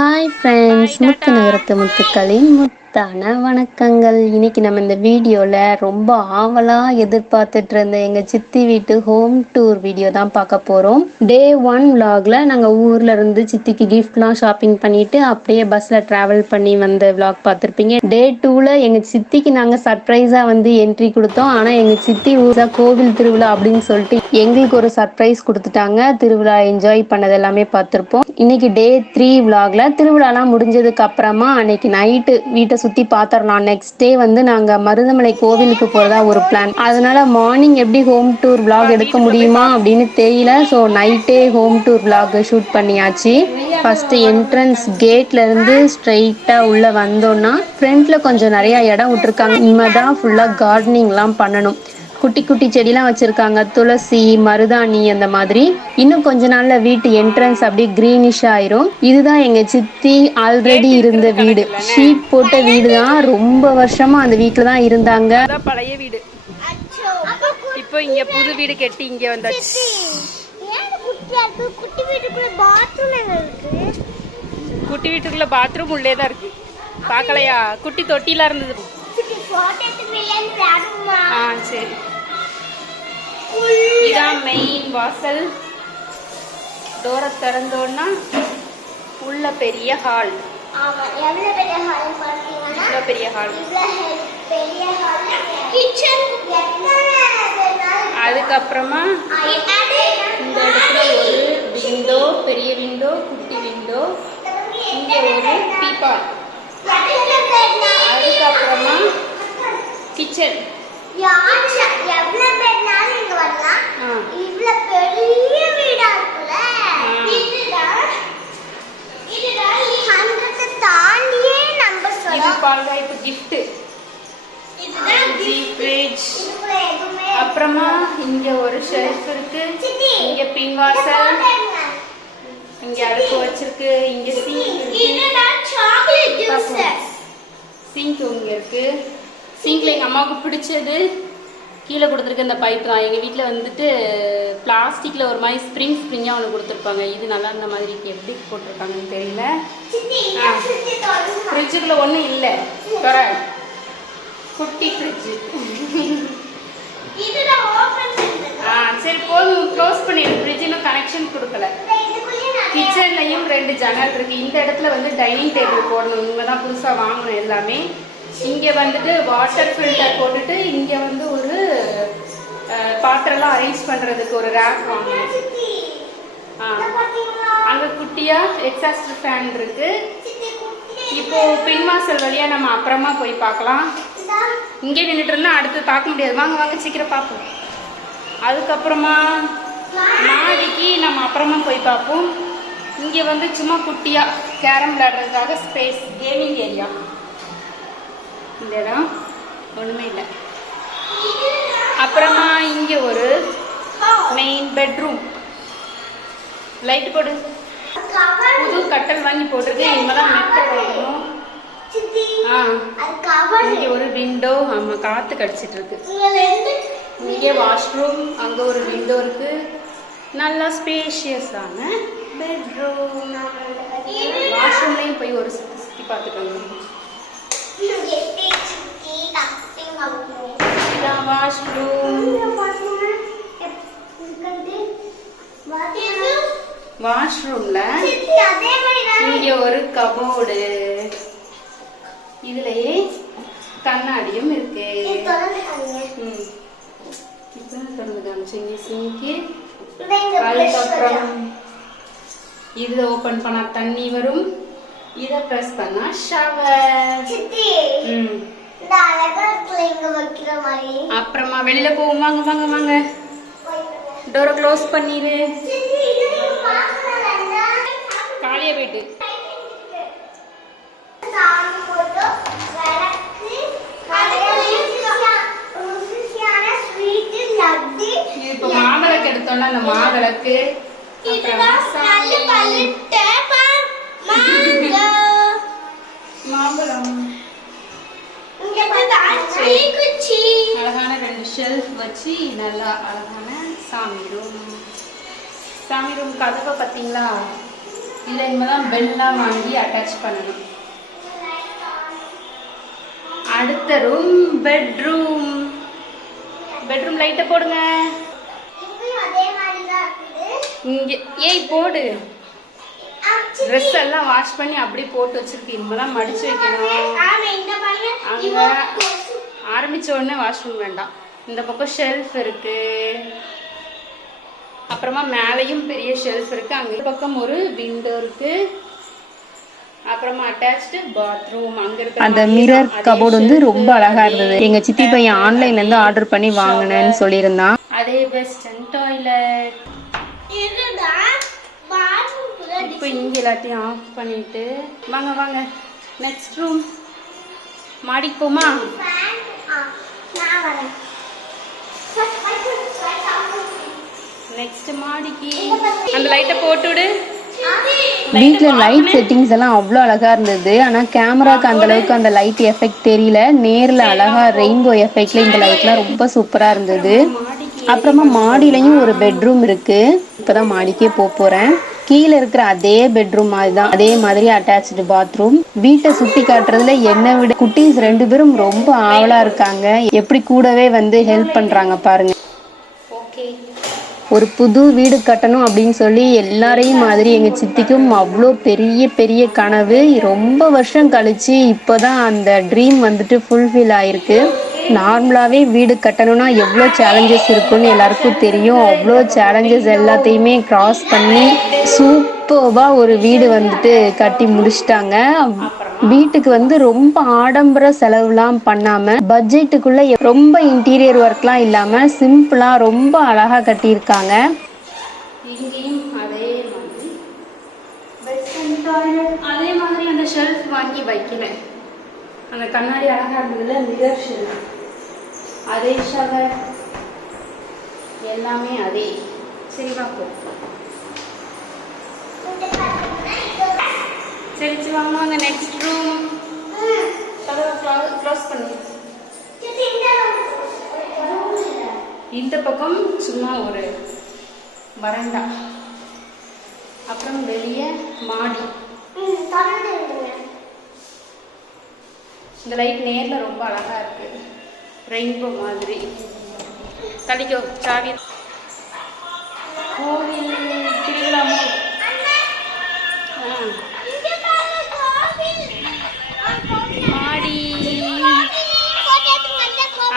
Hi friends முத்து நகரத்து முத்துக்களின் முத்தான வணக்கங்கள். இன்னைக்கு நம்ம இந்த வீடியோவில் ரொம்ப ஆவலாக எதிர்பார்த்துட்டு இருந்த எங்கள் சித்தி வீட்டு ஹோம் டூர் வீடியோ தான் பார்க்க போகிறோம் டே ஒன் விலாகில் நாங்கள் ஊரில் இருந்து சித்திக்கு கிஃப்ட்லாம் ஷாப்பிங் பண்ணிட்டு அப்படியே பஸ்ஸில் ட்ராவல் பண்ணி வந்த விலாக் பார்த்துருப்பீங்க. டே டூவில் எங்கள் சித்திக்கு நாங்கள் சர்ப்ரைஸாக வந்து என்ட்ரி கொடுத்தோம். ஆனால் எங்கள் சித்தி ஊரா கோவில் திருவிழா அப்படின்னு சொல்லிட்டு எங்களுக்கு ஒரு சர்ப்ரைஸ் கொடுத்துட்டாங்க. திருவிழா என்ஜாய் பண்ணது எல்லாமே பார்த்துருப்போம். இன்னைக்கு டே த்ரீ விலாகில் திருவிழாலாம் முடிஞ்சதுக்கு அப்புறமா அன்னைக்கு நைட்டு வீட்டை சுற்றி பார்த்துடலாம் நெக்ஸ்ட் டே வந்து நாங்கள் மருதமலை கோவிலுக்கு போகிறதா ஒரு பிளான் அதனால மார்னிங் எப்படி ஹோம் டூர் vlog எடுக்க முடியுமா அப்படின்னு தெரியல. ஸோ நைட்டே ஹோம் டூர் vlog ஷூட் பண்ணியாச்சு. ஃபர்ஸ்ட் என்ட்ரன்ஸ் கேட்ல இருந்து ஸ்ட்ரைட்டா உள்ள வந்தோம்னா ஃப்ரண்ட்ல கொஞ்சம் நிறைய இடம் விட்டுருக்காங்க. இனிமேதான் ஃபுல்லா கார்டனிங்லாம் பண்ணணும். குட்டி குட்டி செடிலாம் வச்சிருக்காங்க. துளசி மருதாணி அந்த மாதிரி. இன்னும் கொஞ்ச நாள்ல வீட்டு என்ட்ரன்ஸ் அப்படியே கிரீனிஷ் ஆயிரும். இதுதான் எங்க சித்தி ஆல்ரெடி இருந்த வீடு. ஷீட் போட்ட வீடு தான் ரொம்ப வருஷமா அந்த வீட்டுல தான் இருந்தாங்க. பழைய வீடு. இப்போ இங்க புது வீடு கட்டி இங்க வந்தாச்சு. குட்டி வீட்டுக்குள்ள பாத்ரூம் எங்க இருக்கு? குட்டி வீட்டுக்குள்ள பாத்ரூம் உள்ளே தான் இருக்கு. பார்க்கலையா? குட்டி தொட்டிலாம் இருந்தது. ஆ சரி. இதான் மெயின் வாசல். டோரை திறந்தோன்னா உள்ள பெரிய ஹால் ஆமா. எவ்வளவு பெரிய ஹால் இவ்வளோ பெரிய அதுக்கப்புறமா இந்த இடத்துல ஒரு விண்டோ பெரிய விண்டோ குட்டி விண்டோ இங்க ஒரு பீப்பால் அதுக்கப்புறமா கிச்சன் எவ்வளவு பேர்னாலும் இங்க வரலாம். இவ்வளவு பெரிய வீடா இருக்குல்ல. இதுதான் ஹண்ட்ரட் தாண்டியே இது ஃப்ரிட்ஜ் அப்புறமா இங்க ஒரு ஷெல்ஃப் இருக்கு. இங்க பின்வாசல் போட்டேங்க. இங்க அடுப்பு வச்சிருக்கு. இங்க சிங்க் இருக்கு. சிங்க் இங்க இருக்கு. சிங்க்ல எங்க அம்மாவுக்கு பிடிச்சது. கீழே கொடுத்துருக்க இந்த பைப் தான். எங்க வீட்ல வந்துட்டு பிளாஸ்டிக்ல ஒரு மாதிரி ஸ்ப்ரிங் ஸ்ப்ரிங்கா ஒன்று கொடுத்துருப்பாங்க. இது நல்லா இருந்த மாதிரி. எப்படி போட்டிருக்காங்கன்னு தெரியல. ஃப்ரிட்ஜுக்குள்ள ஒன்றும் இல்லை. தர. குட்டி ஃப்ரிட்ஜு. ஆ சரி போதும். க்ளோஸ் பண்ணிடு ஃப்ரிட்ஜ் இன்னும் கனெக்ஷன் கொடுக்கல. கிச்சன்லயும் ரெண்டு ஜன்னல் இருக்கு. இந்த இடத்துல வந்து டைனிங் டேபிள் போடணும். இவங்க தான் புதுசா வாங்கணும் எல்லாமே. இங்கே வந்துட்டு வாட்டர் ஃபில்டர் போட்டுட்டு இங்கே வந்து ஒரு பாத்திரம்லாம் அரேஞ்ச் பண்ணுறதுக்கு ஒரு ரேக் வாங்கணும். அங்கே ஆ. இதை எக்ஸாஸ்டர் ஃபேன் இருக்கு. இப்போது இப்போ பின்வாசல் வழியாக நம்ம அப்புறமா போய் பார்க்கலாம். இங்கே நின்றுட்டு இருந்தால் அடுத்து பார்க்க முடியாது. வாங்க வாங்க சீக்கிரம் பார்ப்போம். அதுக்கப்புறமா மாடிக்கு நம்ம அப்புறமா போய் பார்ப்போம். இங்கே வந்து சும்மா குட்டியாக கேரம் விளையாடுறதுக்காக ஸ்பேஸ் கேமிங் ஏரியா இந்த இடம் ஒன்றுமே இல்லை. அப்புறமா இங்கே ஒரு மெயின் பெட்ரூம் லைட் போடு. புது கட்டல் வாங்கி போட்டிருக்கு இனிமே தான் மெத்த போடணும். இங்கே ஒரு விண்டோ ஆமா காத்து கடிச்சிட்டு இருக்கு இங்கே வாஷ்ரூம் அங்கே ஒரு விண்டோ இருக்கு. நல்லா ஸ்பேஷியஸான பெட்ரூம் வாஷ்ரூம்லேயும் போய் ஒரு சுற்றி சுற்றி பார்த்துக்கோங்க எட்டி சித்தி, தட்டி மம்மி. இதான் வாஷ்ரூம் இங்க பாத்தீங்கன்னா, எப்- இருக்கிறது. பாத்தீங்கன்னா, வாஷ்ரூம்ல இங்கே ஒரு கபோர்டு இதுலயே கண்ணாடியும் இருக்கு. திறந்து காமிச்சிங்க சிங்க்கு அதுக்கப்புறம். இது ஓபன் பண்ணா தண்ணி வரும். இத பிரஸ் பண்ணா ஷவர் ம். அப்புறமா வெளியில போவோம். வாங்க வாங்க வாங்க. டோரை க்ளோஸ் பண்ணிடு லட்டு. இது இப்போ மாவிளக்கு எடுத்தோம்னா அந்த மாவிளக்கு. மாம்பழம். அழகான ரெண்டு ஷெல்ஃப் வச்சு நல்லா அழகான சாமி ரூம் சாமி ரூம் கதவை பார்த்தீங்களா? இதில் இனிமேல் தான் பெல்லாம் வாங்கி அட்டாச் பண்ணணும். அடுத்த ரூம் பெட்ரூம் பெட்ரூம் லைட்டை போடுங்க. இங்கே ஏய் போடு. ட்ரெஸ் எல்லாம் வாஷ் பண்ணி அப்படியே போட்டு வச்சிருக்கு. இனிமேல் தான் மடிச்சு வைக்கணும். அங்க ஆரம்பிச்ச உடனே வாஷ்ரூம் வேண்டாம். இந்த பக்கம் ஷெல்ஃப் இருக்கு. அப்புறமா மேலேயும் பெரிய ஷெல்ஃப் இருக்கு. அங்க பக்கம் ஒரு விண்டோ இருக்கு. அப்புறமா அட்டாச்டு பாத்ரூம் அங்க இருக்க அந்த மிரர் கபோர்டு வந்து ரொம்ப அழகா இருந்தது. எங்க சித்தி பையன் ஆன்லைன்ல இருந்து ஆர்டர் பண்ணி வாங்கினேன்னு சொல்லியிருந்தான் அதே வெஸ்டர்ன் டாய்லெட் இப்போ இங்க எல்லாத்தையும் ஆஃப் பண்ணிட்டு வாங்க வாங்க next room first, first. Next மாடிக்கு. அந்த லைட்டை போட்டு விடு. வீட்டில் லைட் செட்டிங்ஸ் எல்லாம் அவ்வளோ அழகா இருந்தது. ஆனால் கேமராக்கு அந்த அளவுக்கு அந்த லைட் எஃபெக்ட் தெரியல. நேரில் அழகா ரெயின்போ எஃபெக்ட்ல இந்த லைட்லாம் ரொம்ப சூப்பராக இருந்தது. மாடிக்கு அப்புறமா மாடியிலையும் ஒரு பெட்ரூம் இருக்கு. இப்போதான் மாடிக்கே போக போறேன். கீழே இருக்கிற அதே பெட்ரூம் மாதிரி தான். அதே மாதிரி அட்டாச்சு பாத்ரூம் வீட்டை சுத்தி காட்டுறதுல என்னை விட குட்டீஸ் ரெண்டு பேரும் ரொம்ப ஆவலா இருக்காங்க. எப்படி கூடவே வந்து ஹெல்ப் பண்றாங்க பாருங்க. ஒரு புது வீடு கட்டணும் அப்படின்னு சொல்லி எல்லாரையும் மாதிரி எங்க சித்திக்கும் அவ்வளோ பெரிய பெரிய கனவு. ரொம்ப வருஷம் கழிச்சு இப்போதான் அந்த ட்ரீம் வந்துட்டு ஃபுல்ஃபில் ஆயிருக்கு. நார்மலாகவே வீடு கட்டணும்னா எவ்வளோ சேலஞ்சஸ் இருக்குன்னு எல்லாருக்கும் தெரியும். அவ்வளோ சேலஞ்சஸ் எல்லாத்தையுமே கிராஸ் பண்ணி சூப்பர்வாக ஒரு வீடு வந்துட்டு கட்டி முடிச்சிட்டாங்க. வீட்டுக்கு வந்து ரொம்ப ஆடம்பர செலவுலாம் பண்ணாம பட்ஜெட்டுக்குள்ள ரொம்ப இன்டீரியர் ஒர்க்லாம் இல்லாம சிம்பிளா ரொம்ப அழகா கட்டியிருக்காங்க. இங்கேயும் அதே மாதிரி. அதே மாதிரி அந்த ஷெல்ஃப் வாங்கி வைக்கிறேன் அந்த கண்ணாடி அழகா இருந்ததுல மிரர் அதே ஷவர் எல்லாமே அதே. சரி வா போ சரி சரி வாங்க வாங்க நெக்ஸ்ட் ரூம் க்ளோஸ் பண்ணி. இந்த பக்கம் சும்மா ஒரு வரண்டா அப்புறம் வெளியே மாடி. இந்த லைட் நேரில் ரொம்ப அழகாக இருக்குது ரெயின்போ மாதிரி. தடிக்கோ சாவி. கோவில் திருவிழா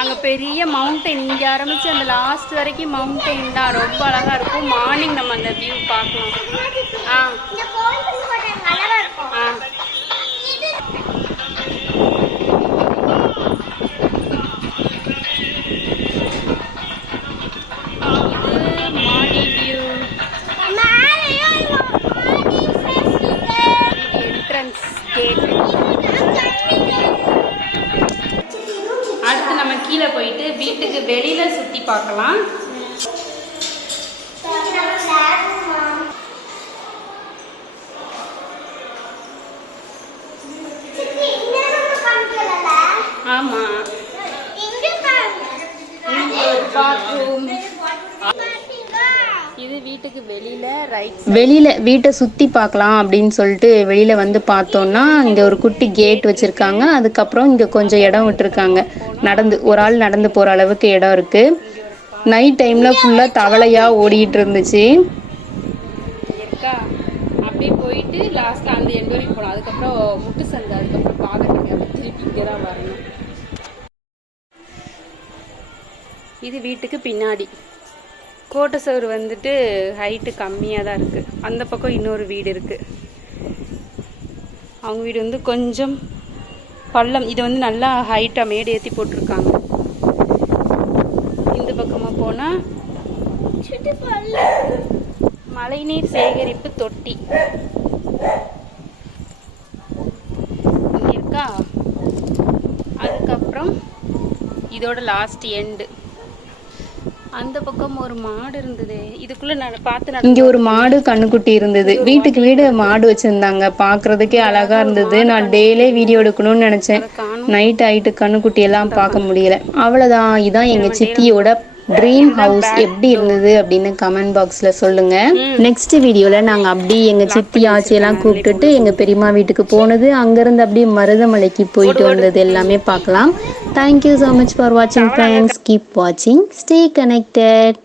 அங்கே பெரிய மவுண்டைன் இங்கே ஆரம்பித்து அந்த லாஸ்ட் வரைக்கும் மவுண்டைன் தான். ரொம்ப அழகாக இருக்கும். மார்னிங் நம்ம அந்த வியூ பார்க்கலாம். ஆ. இங்க போயிட்டு இது வீட்டுக்கு வெளியில ரைட் வெளியில வீட்டை சுத்தி பார்க்கலாம் அப்படின்னு சொல்லிட்டு வெளியில வந்து பார்த்தோம்னா இங்க ஒரு குட்டி கேட் வச்சிருக்காங்க. அதுக்கப்புறம் இங்க கொஞ்சம் இடம் விட்டுருக்காங்க. நடந்து ஒரு ஆள் நடந்து போகிற அளவுக்கு இடம் இருக்குது நைட் டைமில் ஃபுல்லாக தவளையாக ஓடிட்டு இருந்துச்சு. இருக்கா அப்படியே போயிட்டு லாஸ்ட்டாக அந்த எண்டு வரைக்கும் போகலாம் அதுக்கப்புறம் முட்டு சந்தை அதுக்கப்புறம் பாதை கிடையாது திருப்பி இங்கே தான் வரணும். இது வீட்டுக்கு பின்னாடி. கோட்டை சோறு வந்துட்டு ஹைட்டு கம்மியாக தான் இருக்குது அந்த பக்கம் இன்னொரு வீடு இருக்குது அவங்க வீடு வந்து கொஞ்சம் பள்ளம் இதை வந்து நல்லா ஹைட்டாக மேடு ஏற்றி போட்டிருக்காங்க. இந்த பக்கமாக போனால். மழைநீர் சேகரிப்பு தொட்டி. இங்க இருக்கா? அதுக்கப்புறம் இதோட லாஸ்ட் எண்டு அந்த பக்கம் ஒரு மாடு இருந்தது. இதுக்குள்ள நான் பார்த்து இங்க ஒரு மாடு கண்ணுக்குட்டி இருந்தது. வீட்டுக்கு வீடு மாடு வச்சிருந்தாங்க. பாக்குறதுக்கே அழகா இருந்தது. நான் டெய்லியே வீடியோ எடுக்கணும்னு நினைச்சேன். நைட் ஆயிட்டு கண்ணுக்குட்டி எல்லாம் பார்க்க முடியல. அவ்வளவுதான். இதான் எங்க சித்தியோட ட்ரீம் ஹவுஸ் எப்படி இருந்தது அப்படின்னு கமெண்ட் பாக்ஸ்ல சொல்லுங்க. நெக்ஸ்ட் வீடியோல நாங்க அப்படி எங்க சித்தி ஆச்சியெல்லாம் கூப்பிட்டுட்டு எங்க பெரியம்மா வீட்டுக்கு போனது. அங்கிருந்து அப்படியே மருதமலைக்கு போயிட்டு வந்தது எல்லாமே பார்க்கலாம். தேங்க்யூ ஸோ மச் ஃபார் வாட்சிங் ஃப்ரெண்ட்ஸ் கீப் வாட்சிங் ஸ்டே கனெக்டட்